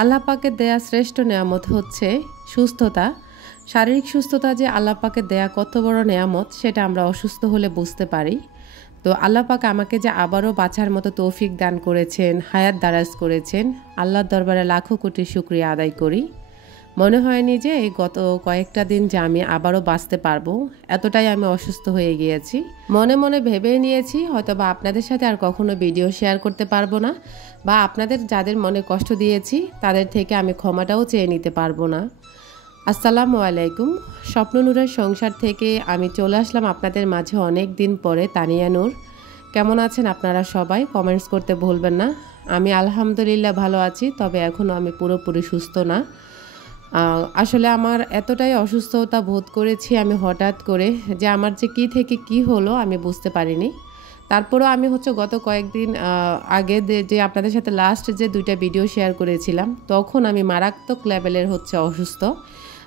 আল্লাহ পাকের দেয়া শ্রেষ্ঠ নেয়ামত হচ্ছে সুস্থতা। শারীরিক সুস্থতা যে আল্লাহ পাকের দেয়া কত বড় নেয়ামত সেটা আমরা অসুস্থ হলে বুঝতে পারি। তো আল্লাহ পাক আমাকে যে আবারও বাঁচার মতো তৌফিক দান করেছেন, হায়াত দারাজ করেছেন, আল্লাহর দরবারে লাখো কোটি শুকরিয়া আদায় করি। মনে হয়নি যে এই গত কয়েকটা দিন যে আমি আবারও বাঁচতে পারবো, এতটাই আমি অসুস্থ হয়ে গিয়েছি। মনে মনে ভেবে নিয়েছি হয়তো বা আপনাদের সাথে আর কখনো ভিডিও শেয়ার করতে পারবো না, বা আপনাদের যাদের মনে কষ্ট দিয়েছি তাদের থেকে আমি ক্ষমাটাও চেয়ে নিতে পারবো না। আসসালামু আলাইকুম। স্বপ্ন নূরের সংসার থেকে আমি চলে আসলাম আপনাদের মাঝে অনেক দিন পরে। তানিয়া নূর, কেমন আছেন আপনারা সবাই? কমেন্টস করতে ভুলবেন না। আমি আলহামদুলিল্লাহ ভালো আছি, তবে এখনও আমি পুরোপুরি সুস্থ না। আসলে আমার এতটাই অসুস্থতা বোধ করেছি আমি হঠাৎ করে, যে আমার যে কী থেকে কি হলো আমি বুঝতে পারিনি। তারপরেও আমি গত কয়েকদিন আগে যে আপনাদের সাথে লাস্ট যে 2টা ভিডিও শেয়ার করেছিলাম, তখন আমি মারাত্মক লেভেলের অসুস্থ।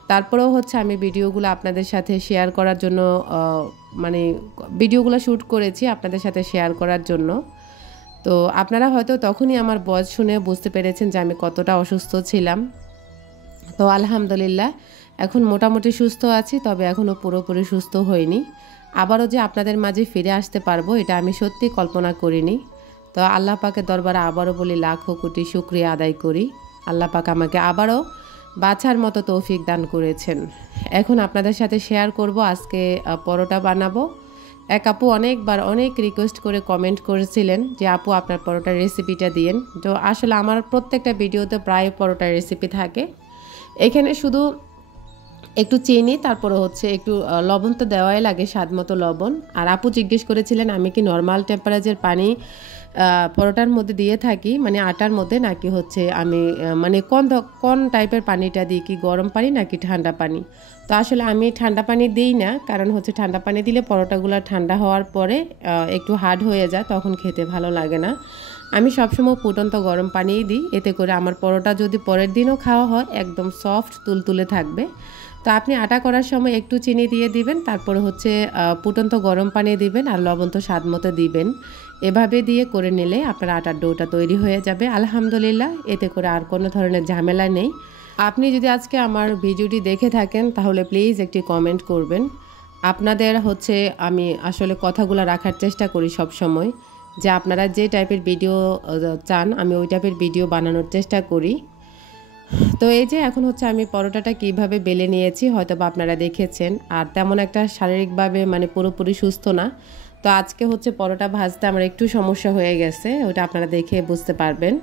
তারপরেও আমি ভিডিওগুলো আপনাদের সাথে শেয়ার করার জন্য মানে ভিডিওগুলো শ্যুট করেছি আপনাদের সাথে শেয়ার করার জন্য। তো আপনারা হয়তো তখনই আমার ভয়েস শুনে বুঝতে পেরেছেন যে আমি কতটা অসুস্থ ছিলাম। তো আলহামদুলিল্লাহ এখন মোটামুটি সুস্থ আছি, তবে এখনও পুরোপুরি সুস্থ হইনি। আবারও যে আপনাদের মাঝে ফিরে আসতে পারবো এটা আমি সত্যি কল্পনা করিনি। তো আল্লাহ পাকের দরবারে আবারও বলি লাখো কোটি শুকরিয়া আদায় করি। আল্লাহ পাক আমাকে আবারও বাছার মতো তৌফিক দান করেছেন। এখন আপনাদের সাথে শেয়ার করব আজকে পরোটা বানাবো। এক আপু অনেকবার অনেক রিকোয়েস্ট করে কমেন্ট করেছিলেন যে আপু আপনার পরোটার রেসিপিটা দিয়েন। তো আসলে আমার প্রত্যেকটা ভিডিওতে প্রায় পরোটার রেসিপি থাকে। এখানে শুধু একটু চিনি, তারপরে একটু লবণ তো দেওয়াই লাগে, স্বাদ মতো লবণ। আর আপু জিজ্ঞেস করেছিলেন আমি কি নর্মাল টেম্পারেচার পানি পরোটার মধ্যে দিয়ে থাকি, মানে আটার মধ্যে, নাকি আমি মানে কোন টাইপের পানিটা দিই, কি গরম পানি নাকি ঠান্ডা পানি। তো আসলে আমি ঠান্ডা পানি দিই না, কারণ ঠান্ডা পানি দিলে পরোটাগুলো ঠান্ডা হওয়ার পরে একটু হার্ড হয়ে যায়, তখন খেতে ভালো লাগে না। আমি সবসময় ফুটন্ত গরম পানিই দিই, এতে করে আমার পরোটা যদি পরের দিনও খাওয়া হয় একদম সফট তুলতুলে থাকবে। তো আপনি আটা করার সময় একটু চিনি দিয়ে দিবেন, তারপরে ফুটন্ত গরম পানি দিবেন, আর লবণ তো স্বাদ মতো দিবেন। এভাবে দিয়ে করে নিলে আপনার আটার ডোটা তৈরি হয়ে যাবে আলহামদুলিল্লাহ। এতে করে আর কোনো ধরনের ঝামেলা নেই। আপনি যদি আজকে আমার ভিডিওটি দেখে থাকেন তাহলে প্লিজ একটি কমেন্ট করবেন। আপনাদের আমি আসলে কথাগুলো রাখার চেষ্টা করি সব সময়, যে আপনারা যে টাইপের ভিডিও চান আমি ওই টাইপের ভিডিও বানানোর চেষ্টা করি। তো এই যে এখন আমি পরোটাটা কিভাবে বেলে নিয়েছি হয়তো বা আপনারা দেখেছেন। আর তেমন একটা শারীরিকভাবে মানে পুরোপুরি সুস্থ না, তো আজকে পরোটা ভাজতে আমার একটু সমস্যা হয়ে গেছে, ওটা আপনারা দেখে বুঝতে পারবেন।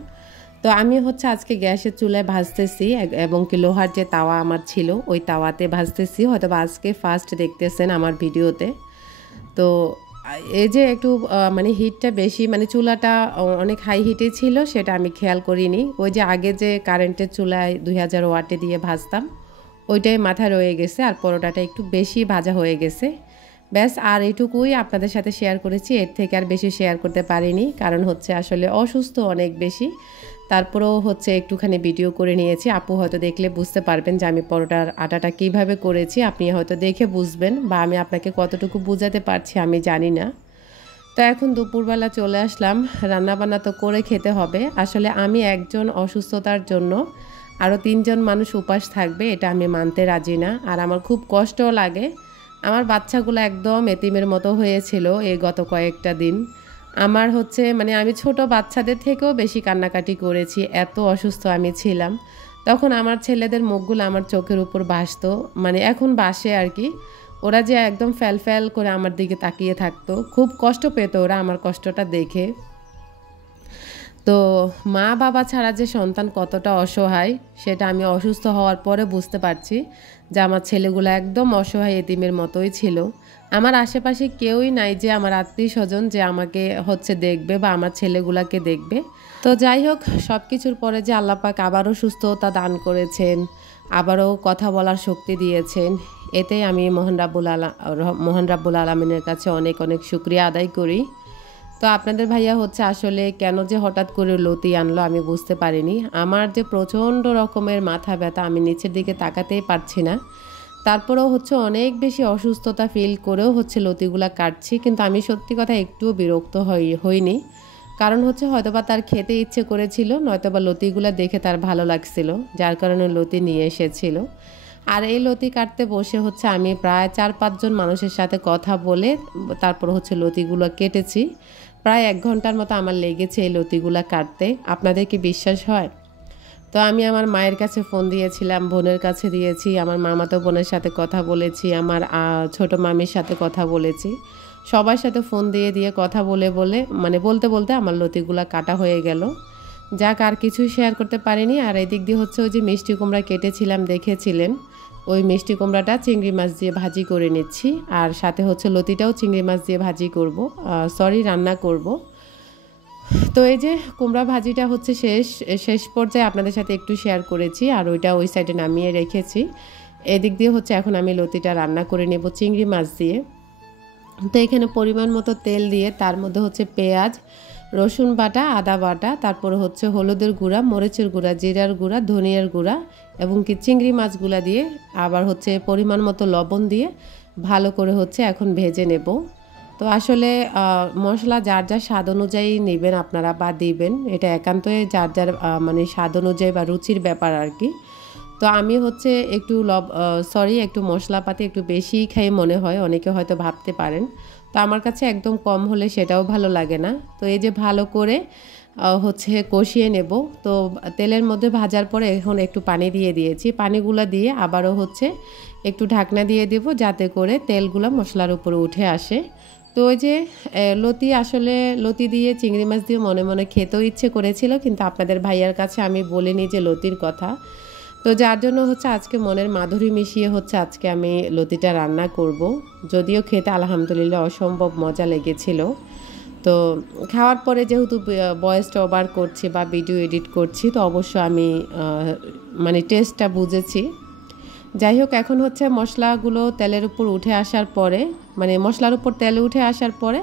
তো আমি আজকে গ্যাসের চুলায় ভাজতেছি, এবং কি লোহার যে তাওয়া আমার ছিল ওই তাওয়াতে ভাজতেছি। হয়তো বা আজকে ফার্স্ট দেখতেছেন আমার ভিডিওতে। তো এই যে একটু মানে হিটটা বেশি, মানে চুলাটা অনেক হাই হিটে ছিল, সেটা আমি খেয়াল করিনি। ওই যে আগে যে কারেন্টের চুলায় 2000 ওয়াটে দিয়ে ভাজতাম ওইটাই মাথায় রয়ে গেছে, আর পরোটাটা একটু বেশি ভাজা হয়ে গেছে। ব্যাস, আর এইটুকুই আপনাদের সাথে শেয়ার করেছি, এর থেকে আর বেশি শেয়ার করতে পারিনি, কারণ আসলে অসুস্থ অনেক বেশি। তারপরেও একটুখানি ভিডিও করে নিয়েছি। আপু হয়তো দেখলে বুঝতে পারবেন যে আমি পরোটার আটাটা কিভাবে করেছি, আপনি হয়তো দেখে বুঝবেন, বা আমি আপনাকে কতটুকু বোঝাতে পারছি আমি জানি না। তো এখন দুপুরবেলা চলে আসলাম, রান্নাবান্না তো করে খেতে হবে। আসলে আমি একজন অসুস্থতার জন্য আরও 3জন মানুষ উপাস থাকবে এটা আমি মানতে রাজি না, আর আমার খুব কষ্টও লাগে। আমার বাচ্চাগুলো একদম এতিমের মতো হয়েছিল এই গত কয়েকটা দিন। আমার মানে আমি ছোট বাচ্চাদের থেকেও বেশি কান্নাকাটি করেছি, এত অসুস্থ আমি ছিলাম। তখন আমার ছেলেদের মুখগুলো আমার চোখের উপর ভাসতো, মানে এখন বাসে আর কি। ওরা যে একদম ফ্যাল ফ্যাল করে আমার দিকে তাকিয়ে থাকতো, খুব কষ্ট পেত ওরা আমার কষ্টটা দেখে। তো মা বাবা ছাড়া যে সন্তান কতটা অসহায় সেটা আমি অসুস্থ হওয়ার পরে বুঝতে পারছি, যে আমার ছেলেগুলো একদম অসহায় এতিমের মতোই ছিল। আমার আশেপাশে কেউই নাই যে আমার আত্মীয় স্বজন যে আমাকে দেখবে বা আমার ছেলেগুলাকে দেখবে। তো যাই হোক, সব কিছুর পরে যে আল্লাহ পাক আবারও সুস্থতা দান করেছেন, আবারও কথা বলার শক্তি দিয়েছেন, এতেই আমি মহান রাব্বুল আলামিনের কাছে অনেক অনেক শুকরিয়া আদায় করি। তো আপনাদের ভাইয়া আসলে কেন যে হঠাৎ করে লতি আনলো আমি বুঝতে পারিনি। আমার যে প্রচণ্ড রকমের মাথা ব্যথা, আমি নিচের দিকে তাকাতেই পারছি না। তারপরেও অনেক বেশি অসুস্থতা ফিল করেও লতিগুলা কাটছি, কিন্তু আমি সত্যি কথা একটুও বিরক্ত হইনি। কারণ হচ্ছে হয়তোবা তার খেতে ইচ্ছে করেছিল, নয়তোবা লতিগুলো দেখে তার ভালো লাগছিল, যার কারণে লতি নিয়ে এসেছিল। আর এই লতি কাটতে বসে হচ্ছে আমি প্রায় 4-5 জন মানুষের সাথে কথা বলে তারপর হচ্ছে লতিগুলো কেটেছি। প্রায় 1 ঘন্টার মতো আমার লেগেছে এই লতিগুলো কাটতে। আপনাদের কি বিশ্বাস হয়? তো আমি আমার মায়ের কাছে ফোন দিয়েছিলাম, বোনের কাছে দিয়েছি, আমার মামাতো বোনের সাথে কথা বলেছি, আমার ছোট মামির সাথে কথা বলেছি। সবার সাথে ফোন দিয়ে দিয়ে কথা বলে বলে বলতে বলতে আমার লতিগুলা কাটা হয়ে গেল। যাক, আর কিছুই শেয়ার করতে পারিনি। আর এদিক দিয়ে হচ্ছে ওই যে মিষ্টি কুমড়া কেটেছিলাম দেখেছিলেন, ওই মিষ্টি কুমড়াটা চিংড়ি মাছ দিয়ে ভাজি করে নিচ্ছি। আর সাথে হচ্ছে লতিটাও চিংড়ি মাছ দিয়ে ভাজি করব, রান্না করব। তো এই যে কুমড়া ভাজিটা হচ্ছে শেষ পর্যায়ে আপনাদের সাথে একটু শেয়ার করেছি, আর ওইটা ওই সাইডে নামিয়ে রেখেছি। এদিক দিয়ে হচ্ছে এখন আমি লতিটা রান্না করে নেব চিংড়ি মাছ দিয়ে। তো এখানে পরিমাণ মতো তেল দিয়ে তার মধ্যে হচ্ছে পেঁয়াজ, রসুন বাটা, আদা বাটা, তারপরে হচ্ছে হলুদের গুঁড়া, মরিচের গুঁড়া, জিরার গুঁড়া, ধনিয়ার গুঁড়া এবং কি চিংড়ি মাছগুলা দিয়ে আবার হচ্ছে পরিমাণ মতো লবণ দিয়ে ভালো করে হচ্ছে এখন ভেজে নেব। তো আসলে মশলা যার যার স্বাদ অনুযায়ী নেবেন আপনারা বা দিবেন, এটা একান্তই যার যার স্বাদ অনুযায়ী বা রুচির ব্যাপার আর কি। তো আমি হচ্ছে একটু মশলাপাতি একটু বেশিই খাই মনে হয়, অনেকে হয়তো ভাবতে পারেন। তো আমার কাছে একদম কম হলে সেটাও ভালো লাগে না। তো এই যে ভালো করে হচ্ছে কষিয়ে নেব। তো তেলের মধ্যে ভাজার পরে এখন একটু পানি দিয়ে দিয়েছি, পানিগুলো দিয়ে আবারও হচ্ছে একটু ঢাকনা দিয়ে দেব যাতে করে তেলগুলো মশলার উপরে উঠে আসে। তো ওই যে লতি দিয়ে চিংড়ি মাছ দিয়ে মনে মনে খেতেও ইচ্ছে করেছিল, কিন্তু আপনাদের ভাইয়ার কাছে আমি বলিনি যে লতির কথা। তো যার জন্য হচ্ছে আজকে মনের মাধুরী মিশিয়ে হচ্ছে আজকে আমি লতিটা রান্না করব। যদিও খেতে আলহামদুলিল্লাহ অসম্ভব মজা লেগেছিল। তো খাওয়ার পরে যেহেতু ভয়েসটা ওভার করছি বা ভিডিও এডিট করছি, তো অবশ্য আমি টেস্টটা বুঝেছি। যাই হোক, এখন হচ্ছে মশলাগুলো তেলের উপর উঠে আসার পরে মশলার উপর তেল উঠে আসার পরে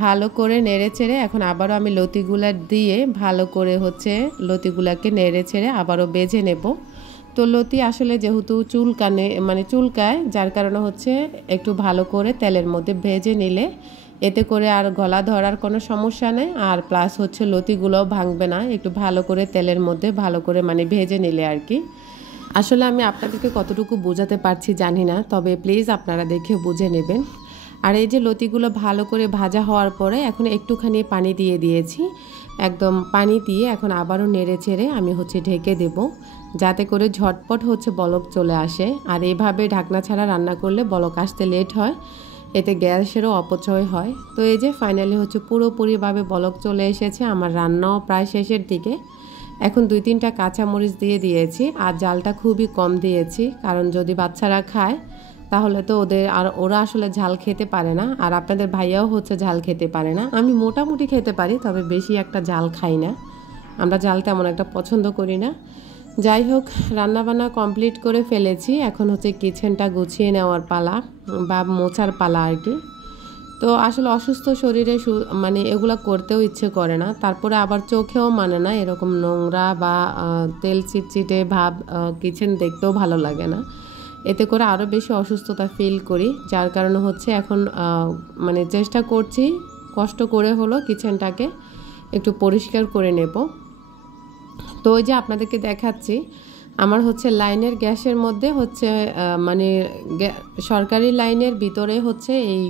ভালো করে নেড়ে চেড়ে এখন আবারও আমি লতিগুলা দিয়ে ভালো করে হচ্ছে লতিগুলাকে নেড়ে চেড়ে আবারও বেজে নেব। তো লতি আসলে যেহেতু চুলকায়, যার কারণে হচ্ছে একটু ভালো করে তেলের মধ্যে ভেজে নিলে এতে করে আর গলা ধরার কোনো সমস্যা নেই, আর প্লাস হচ্ছে লতিগুলোও ভাঙবে না, একটু ভালো করে তেলের মধ্যে ভালো করে ভেজে নিলে আর কি। আসলে আমি আপনাদেরকে কতটুকু বোঝাতে পারছি জানি না, তবে প্লিজ আপনারা দেখে বুঝে নেবেন। আর এই যে লতিগুলো ভালো করে ভাজা হওয়ার পরে এখন একটুখানি পানি দিয়ে দিয়েছি, একদম পানি দিয়ে এখন আবারও নেড়ে চেড়ে আমি হচ্ছে ঢেকে দেব, যাতে করে ঝটপট হচ্ছে বলক চলে আসে। আর এইভাবে ঢাকনা ছাড়া রান্না করলে বলক আসতে লেট হয়, এতে গ্যাসেরও অপচয় হয়। তো এই যে ফাইনালি হচ্ছে পুরোপুরিভাবে বলক চলে এসেছে, আমার রান্নাও প্রায় শেষের দিকে। এখন 2-3টা কাঁচামরিচ দিয়ে দিয়েছি, আর জালটা খুবই কম দিয়েছি, কারণ যদি বাচ্চারা খায় তাহলে তো ওরা আসলে ঝাল খেতে পারে না, আর আপনাদের ভাইয়াও হচ্ছে ঝাল খেতে পারে না। আমি মোটামুটি খেতে পারি, তবে বেশি একটা ঝাল খাই না, আমরা ঝাল তেমন একটা পছন্দ করি না। যাই হোক, রান্নাবান্না কমপ্লিট করে ফেলেছি, এখন হচ্ছে কিচেনটা গুছিয়ে নেওয়ার পালা বা মোছার পালা আর কি। তো আসলে অসুস্থ শরীরে এগুলো করতেও ইচ্ছে করে না, তারপরে আবার চোখেও মানে না এরকম নোংরা বা তেল চিটচিটে ভাব, কিচেন দেখতেও ভালো লাগে না, এতে করে আরও বেশি অসুস্থতা ফিল করি। যার কারণে হচ্ছে এখন চেষ্টা করছি কষ্ট করে হলো কিচেনটাকে একটু পরিষ্কার করে নেব। তো ওই যে আপনাদেরকে দেখাচ্ছি, আমার হচ্ছে লাইনের গ্যাসের মধ্যে হচ্ছে সরকারি লাইনের ভিতরে হচ্ছে এই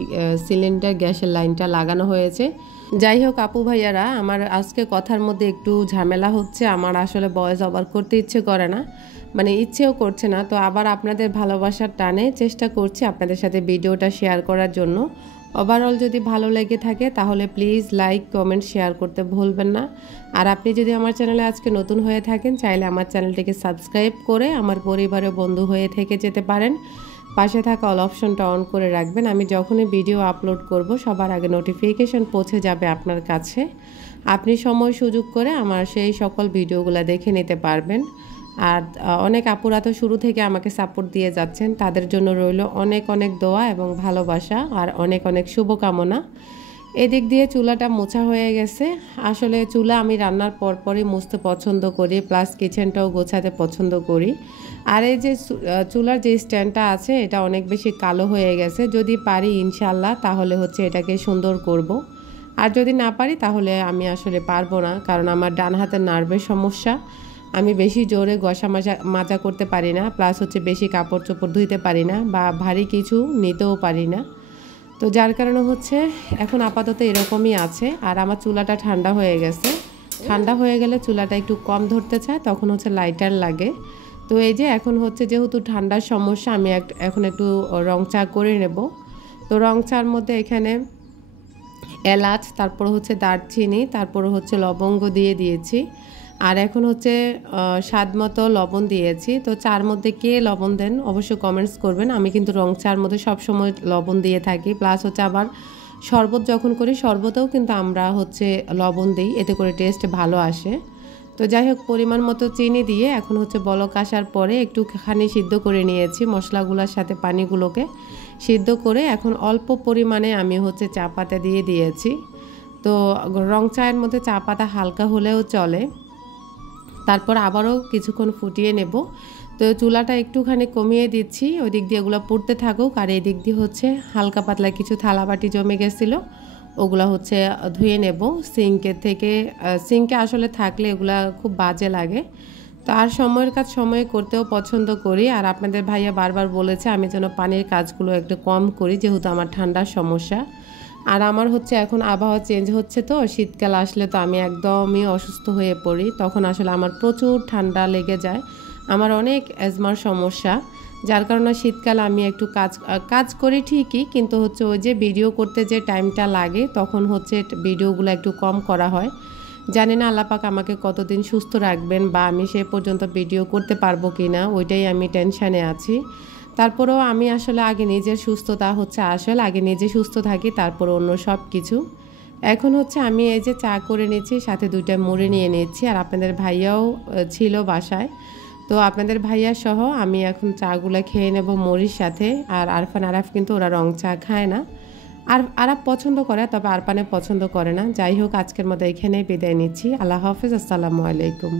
সিলিন্ডার গ্যাসের লাইনটা লাগানো হয়েছে। যাই হোক আপু ভাইয়ারা, আমার আজকে কথার মধ্যে একটু ঝামেলা হচ্ছে, আমার আসলে ভয়েস ওভার করতে ইচ্ছে করে না, ইচ্ছেও করছে না। তো আবার আপনাদের ভালোবাসার টানে চেষ্টা করছি আপনাদের সাথে ভিডিওটা শেয়ার করার জন্য। ওভারঅল যদি ভালো লেগে থাকে তাহলে প্লিজ লাইক, কমেন্ট, শেয়ার করতে ভুলবেন না। আর আপনি যদি আমার চ্যানেলে আজকে নতুন হয়ে থাকেন, চাইলে আমার চ্যানেলটিকে সাবস্ক্রাইব করে আমার পরিবারের বন্ধু হয়ে থেকে যেতে পারেন। পাশে থাকা অল অপশনটা অন করে রাখবেন, আমি যখনই ভিডিও আপলোড করব সবার আগে নোটিফিকেশন পৌঁছে যাবে আপনার কাছে। আপনি সময় সুযোগ করে আমার সেই সকল ভিডিওগুলো দেখে নিতে পারবেন। আর অনেক আপুরা তো শুরু থেকে আমাকে সাপোর্ট দিয়ে যাচ্ছেন, তাদের জন্য রইল অনেক অনেক দোয়া এবং ভালোবাসা আর অনেক অনেক শুভকামনা। এদিক দিয়ে চুলাটা মোছা হয়ে গেছে। আসলে চুলা আমি রান্নার পরপরই মুছতে পছন্দ করি, প্লাস কিচেনটাও গোছাতে পছন্দ করি। আর এই যে চুলার যে স্ট্যান্ডটা আছে এটা অনেক বেশি কালো হয়ে গেছে, যদি পারি ইনশাল্লাহ তাহলে হচ্ছে এটাকে সুন্দর করব। আর যদি না পারি তাহলে আমি আসলে পারবো না, কারণ আমার ডান হাতের নার্ভের সমস্যা। আমি বেশি জোরে ঘষা মাজা করতে পারি না, প্লাস হচ্ছে বেশি কাপড় চোপড় ধুইতে পারি না বা ভারী কিছু নিতেও পারি না। তো যার কারণে হচ্ছে এখন আপাতত এরকমই আছে। আর আমার চুলাটা ঠান্ডা হয়ে গেছে। ঠান্ডা হয়ে গেলে চুলাটা একটু কম ধরতে চায়, তখন হচ্ছে লাইটার লাগে। তো এই যে এখন হচ্ছে যেহেতু ঠান্ডার সমস্যা, আমি এখন একটু রং চা করে নেব। তো রং চার মধ্যে এখানে এলাচ, তারপর হচ্ছে দারচিনি, তারপর হচ্ছে লবঙ্গ দিয়ে দিয়েছি। আর এখন হচ্ছে স্বাদ মতো লবণ দিয়েছি। তো চার মধ্যে কে লবণ দেন অবশ্যই কমেন্টস করবেন। আমি কিন্তু রং চার মধ্যে সবসময় লবণ দিয়ে থাকি। প্লাস হচ্ছে আবার শরবত যখন করি, শরবতেও কিন্তু আমরা হচ্ছে লবণ দিই, এতে করে টেস্ট ভালো আসে। তো যাই হোক, পরিমাণ মতো চিনি দিয়ে এখন হচ্ছে বলক আসার পরে একটুখানি সিদ্ধ করে নিয়েছি মশলাগুলোর সাথে পানিগুলোকে সিদ্ধ করে। এখন অল্প পরিমাণে আমি হচ্ছে চা পাতা দিয়ে দিয়েছি। তো রং চায়ের মধ্যে চা পাতা হালকা হলেও চলে। তারপর আবারও কিছুক্ষণ ফুটিয়ে নেব। তো চুলাটা একটুখানি কমিয়ে দিচ্ছি, ওই দিক দিয়ে ওগুলো পুড়তে থাকুক। আর এই দিক দিয়ে হচ্ছে হালকা পাতলা কিছু থালাবাটি জমে গেছিলো, ওগুলো হচ্ছে ধুয়ে নেব সিঙ্কের থেকে। সিঙ্কে আসলে থাকলে এগুলা খুব বাজে লাগে। তো আর সময়ের কাজ সময়ে করতেও পছন্দ করি। আর আপনাদের ভাইয়া বারবার বলেছে আমি যেন পানির কাজগুলো একটু কম করি, যেহেতু আমার ঠান্ডার সমস্যা। আর আমার হচ্ছে এখন আবহাওয়া চেঞ্জ হচ্ছে, তো শীতকাল আসলে তো আমি একদমই অসুস্থ হয়ে পড়ি। তখন আসলে আমার প্রচুর ঠান্ডা লেগে যায়, আমার অনেক অ্যাজমার সমস্যা। যার কারণে শীতকালে আমি একটু কাজ করি ঠিকই, কিন্তু হচ্ছে ওই যে ভিডিও করতে যে টাইমটা লাগে তখন হচ্ছে ভিডিওগুলো একটু কম করা হয়। জানি না আল্লাহ পাক আমাকে কতদিন সুস্থ রাখবেন বা আমি সে পর্যন্ত ভিডিও করতে পারবো কি না, ওইটাই আমি টেনশানে আছি। তারপরেও আমি আসলে আগে নিজের সুস্থতা হচ্ছে আসল, আগে নিজে সুস্থ থাকি, তারপর অন্য সব কিছু। এখন হচ্ছে আমি এই যে চা করে নিচ্ছি, সাথে 2টা মুড়ি নিয়ে নিচ্ছি। আর আপনাদের ভাইয়াও ছিল বাসায়, তো আপনাদের ভাইয়া সহ আমি এখন চাগুলো খেয়ে নেব মুড়ির সাথে। আর আরফান আরাফ কিন্তু ওরা রং চা খায় না, আর আরাফ পছন্দ করে, তবে আরফানে পছন্দ করে না। যাই হোক, আজকের মতো এখানেই বিদায় নিচ্ছি। আল্লাহ হাফেজ, আসসালামু আলাইকুম।